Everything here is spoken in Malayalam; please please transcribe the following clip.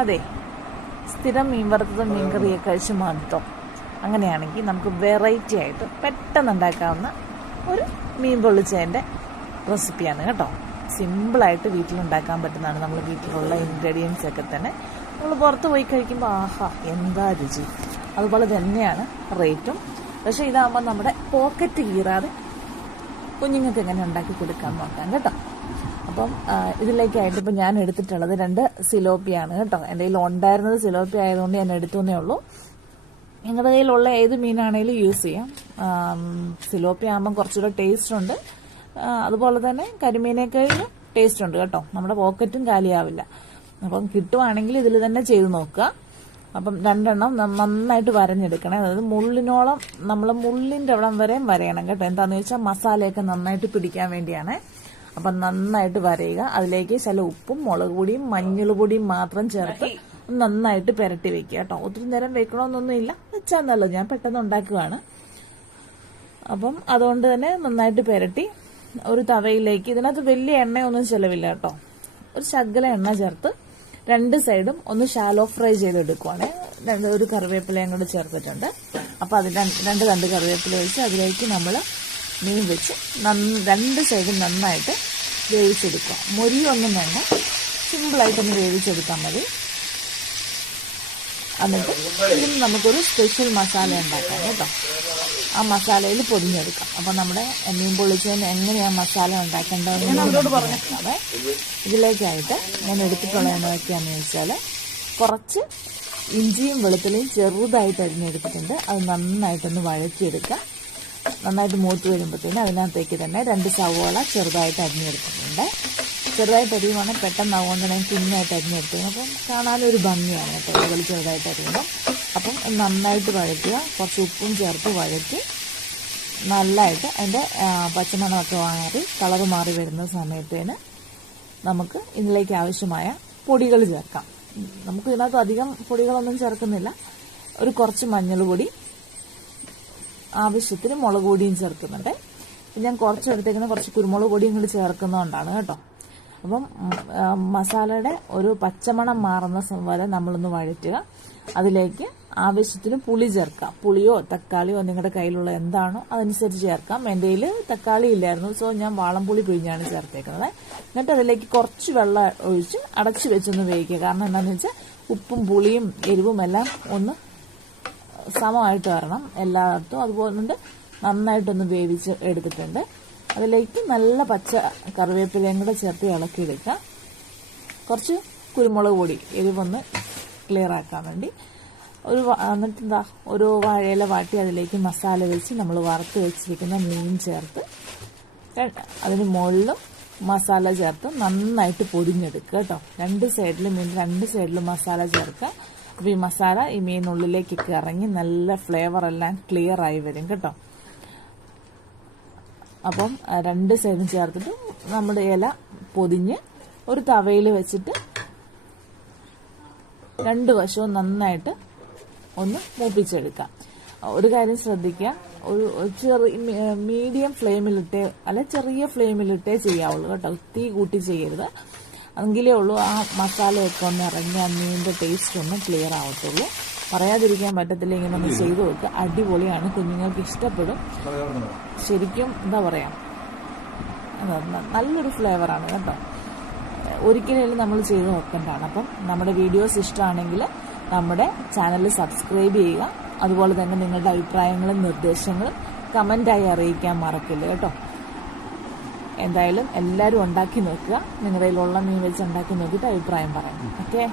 അതെ, സ്ഥിരം മീൻ വറുത്തതും മീൻ കറിയൊക്കെ കഴിച്ച് മടുത്തോ? അങ്ങനെയാണെങ്കിൽ നമുക്ക് വെറൈറ്റി ആയിട്ട് പെട്ടെന്ന് ഉണ്ടാക്കാവുന്ന ഒരു മീൻ പൊള്ളിച്ചതിൻ്റെ റെസിപ്പിയാണ് കേട്ടോ. സിമ്പിളായിട്ട് വീട്ടിലുണ്ടാക്കാൻ പറ്റുന്നതാണ്. നമ്മൾ വീട്ടിലുള്ള ഇൻഗ്രീഡിയൻസ് ഒക്കെ തന്നെ നമ്മൾ പുറത്ത് പോയി കഴിക്കുമ്പോൾ ആഹാ എന്താ രുചി, അതുപോലെ തന്നെയാണ് റേറ്റും. പക്ഷേ ഇതാകുമ്പോൾ നമ്മുടെ പോക്കറ്റ് കീറാതെ കുഞ്ഞുങ്ങൾക്ക് എങ്ങനെ ഉണ്ടാക്കി കൊടുക്കാൻ നോക്കാം കേട്ടോ. അപ്പം ഇതിലേക്കായിട്ട് ഇപ്പം ഞാൻ എടുത്തിട്ടുള്ളത് 2 സിലോപ്പിയാണ് കേട്ടോ. എൻ്റെ കയ്യിൽ ഉണ്ടായിരുന്നത് സിലോപ്പി ആയതുകൊണ്ട് ഞാൻ എടുത്തുവെന്നേ ഉള്ളൂ. നിങ്ങളുടെ കയ്യിലുള്ള ഏത് മീനാണേലും യൂസ് ചെയ്യാം. സിലോപ്പി ആകുമ്പം കുറച്ചുകൂടെ ടേസ്റ്റ് ഉണ്ട്, അതുപോലെ തന്നെ കരിമീനേക്കഴിഞ്ഞ് ടേസ്റ്റ് ഉണ്ട് കേട്ടോ. നമ്മുടെ പോക്കറ്റും കാലിയാവില്ല. അപ്പം കിട്ടുവാണെങ്കിൽ ഇതിൽ തന്നെ ചെയ്ത് നോക്കുക. അപ്പം 2 എണ്ണം നന്നായിട്ട് വരഞ്ഞെടുക്കണേ. അതായത് മുള്ളിനോളം നമ്മൾ മുള്ളിൻ്റെ അവിടം വരെയും വരയണം കേട്ടോ. എന്താണെന്ന് വെച്ചാൽ മസാലയൊക്കെ നന്നായിട്ട് പിടിക്കാൻ വേണ്ടിയാണ്. അപ്പം നന്നായിട്ട് വരയുക. അതിലേക്ക് ചില ഉപ്പും മുളക് പൊടിയും മഞ്ഞൾ പൊടിയും മാത്രം ചേർത്ത് നന്നായിട്ട് പുരട്ടി വെക്കുക കേട്ടോ. ഒത്തിരി നേരം വെക്കണമെന്നൊന്നുമില്ല, വെച്ചാൽ നല്ലത്. ഞാൻ പെട്ടെന്ന് ഉണ്ടാക്കുകയാണ്. അപ്പം അതുകൊണ്ട് തന്നെ നന്നായിട്ട് പുരട്ടി ഒരു തവയിലേക്ക്, ഇതിനകത്ത് വലിയ എണ്ണയൊന്നും ചിലവില്ല കേട്ടോ. ഒരു ശകല എണ്ണ ചേർത്ത് 2 സൈഡും ഒന്ന് ഷാലോ ഫ്രൈ ചെയ്തെടുക്കുവാണ്. ഒരു കറിവേപ്പിലയും കൂടെ ചേർത്തിട്ടുണ്ട്. അപ്പോൾ അതിൽ 2 തണ്ട് കറിവേപ്പില വെച്ച് അതിലേക്ക് നമ്മൾ മീൻ വെച്ച് 2 സൈഡും നന്നായിട്ട് വേവിച്ചെടുക്കുക. മൊരിയൊന്നും വേണ്ട, സിമ്പിളായിട്ടൊന്ന് വേവിച്ചെടുത്താൽ മതി. എന്നിട്ട് ഇതിന് നമുക്കൊരു സ്പെഷ്യൽ മസാല ഉണ്ടാക്കാം കേട്ടോ. ആ മസാലയിൽ പൊതിഞ്ഞെടുക്കാം. അപ്പം നമ്മുടെ മീൻ പൊള്ളിച്ചതിന് എങ്ങനെയാണ് മസാല ഉണ്ടാക്കേണ്ടതെന്ന് അവരോട് പറഞ്ഞേക്കാവേ. ഇതിലേക്കായിട്ട് ഞാൻ എടുത്തിട്ടുള്ള എന്തൊക്കെയാണെന്ന് വെച്ചാൽ കുറച്ച് ഇഞ്ചിയും വെളുത്തുള്ളിയും ചെറുതായിട്ട് അരിഞ്ഞെടുത്തിട്ടുണ്ട്. അത് നന്നായിട്ടൊന്ന് വഴറ്റിയെടുക്കുക. നന്നായിട്ട് മൂത്ത് വരുമ്പോഴത്തേന് അതിനകത്തേക്ക് തന്നെ 2 സവോള ചെറുതായിട്ട് അരിഞ്ഞെടുത്തിട്ടുണ്ട്. ചെറുതായിട്ട് അരിയുവാണെങ്കിൽ പെട്ടെന്നാവുകൊണ്ട് ഞാൻ കുഞ്ഞായിട്ട് അരിഞ്ഞെടുത്തത്. അപ്പം കാണാനൊരു ഭംഗിയാണ് കേട്ടോ അതുപോലെ ചെറുതായിട്ട് അരിയുമ്പം. അപ്പം നന്നായിട്ട് വഴറ്റുക. കുറച്ച് ഉപ്പും ചേർത്ത് വഴറ്റി നല്ലതായിട്ട് അതിൻ്റെ പച്ചമണമൊക്കെ മാറി കളറ് മാറി വരുന്ന സമയത്തേന് നമുക്ക് ഇതിലേക്ക് ആവശ്യമായ പൊടികൾ ചേർക്കാം. നമുക്ക് ഇതിനകത്ത് അധികം പൊടികളൊന്നും ചേർക്കുന്നില്ല. ഒരു കുറച്ച് മഞ്ഞൾ പൊടി, ആവശ്യത്തിന് മുളക് പൊടിയും ചേർക്കുന്നുണ്ട്. ഞാൻ കുറച്ചെടുത്തേക്കുന്ന കുറച്ച് കുരുമുളക് പൊടിയും കൂടി ചേർക്കുന്നതുകൊണ്ടാണ് കേട്ടോ. അപ്പം മസാലയുടെ ഒരു പച്ചമണം മാറുന്ന വരെ നമ്മളൊന്ന് വഴറ്റുക. അതിലേക്ക് ആവശ്യത്തിന് പുളി ചേർക്കാം. പുളിയോ തക്കാളിയോ നിങ്ങളുടെ കയ്യിലുള്ള എന്താണോ അതനുസരിച്ച് ചേർക്കാം. എൻ്റെ കയ്യിൽ തക്കാളി ഇല്ലായിരുന്നു, സോ ഞാൻ വാളംപുളി പിഴിഞ്ഞാണ് ചേർത്തേക്കുന്നത്. എന്നിട്ട് അതിലേക്ക് കുറച്ച് വെള്ളം ഒഴിച്ച് അടച്ചു വെച്ചൊന്ന് വേവിക്കുക. കാരണം എന്താണെന്ന് വെച്ചാൽ ഉപ്പും പുളിയും എരിവും എല്ലാം ഒന്ന് സമമായിട്ട് വരണം എല്ലായിടത്തും. അതുപോലെ നന്നായിട്ടൊന്ന് വേവിച്ച് എടുത്തിട്ടുണ്ട്. അതിലേക്ക് നല്ല പച്ച കറിവേപ്പിലയും കൂടെ ചേർത്ത് ഇളക്കിയെടുക്കുക. കുറച്ച് കുരുമുളക് പൊടി എരിവൊന്ന് ക്ലിയർ ആക്കാൻ വേണ്ടി എന്നിട്ട് ഒരു വാഴയില വാട്ടി അതിലേക്ക് മസാല വെച്ച് നമ്മൾ വറുത്ത് വെച്ചിരിക്കുന്ന മീൻ ചേർത്ത് അതിന് മുകളിലും മസാല ചേർത്ത് നന്നായിട്ട് പൊടിഞ്ഞെടുക്കുക കേട്ടോ. 2 സൈഡിലും മീൻ 2 സൈഡിലും മസാല ചേർക്കുക. അപ്പോൾ ഈ മസാല ഈ മീനുള്ളിലേക്കൊക്കെ ഇറങ്ങി നല്ല ഫ്ലേവർ എല്ലാം ക്ലിയർ ആയി വരും കേട്ടോ. അപ്പം 2 സൈഡും ചേർത്തിട്ട് നമ്മുടെ ഇല പൊതിഞ്ഞ് ഒരു തവയിൽ വെച്ചിട്ട് 2 വശവും നന്നായിട്ട് ഒന്ന് മൂപ്പിച്ചെടുക്കാം. ഒരു കാര്യം ശ്രദ്ധിക്കുക, ഒരു മീഡിയം ഫ്ലെയിമിലിട്ടേ അല്ല ചെറിയ ഫ്ലെയിമിലിട്ടേ ചെയ്യാവുള്ളൂ കേട്ടോ. തീ കൂട്ടി ചെയ്യരുത്. എങ്കിലേ ഉള്ളൂ ആ മസാലയൊക്കെ ഒന്ന് ഇറങ്ങി ആ മീനിൻ്റെ ടേസ്റ്റ് ഒന്ന് ക്ലിയർ ആവത്തുള്ളൂ. പറയാതിരിക്കാൻ പറ്റത്തില്ല. ഇങ്ങനെ ഒന്ന് ചെയ്ത് വെക്കുക. അടിപൊളിയാണ്, കുഞ്ഞുങ്ങൾക്ക് ഇഷ്ടപ്പെടും. ശരിക്കും എന്താ പറയുക, നല്ലൊരു ഫ്ലേവറാണ് കേട്ടോ. ഒരിക്കലും നമ്മൾ ചെയ്ത് നോക്കേണ്ടതാണ്. അപ്പം നമ്മുടെ വീഡിയോസ് ഇഷ്ടമാണെങ്കിൽ നമ്മുടെ ചാനൽ സബ്സ്ക്രൈബ് ചെയ്യുക. അതുപോലെ തന്നെ നിങ്ങളുടെ അഭിപ്രായങ്ങളും നിർദ്ദേശങ്ങളും കമൻ്റായി അറിയിക്കാൻ മറക്കില്ല കേട്ടോ. എന്തായാലും എല്ലാവരും ഉണ്ടാക്കി നോക്കുക. നിങ്ങളുടെ കയ്യിലുള്ള മീൻ വെച്ച് ഉണ്ടാക്കി നോക്കിയിട്ട് അഭിപ്രായം പറയാം. ഓക്കെ.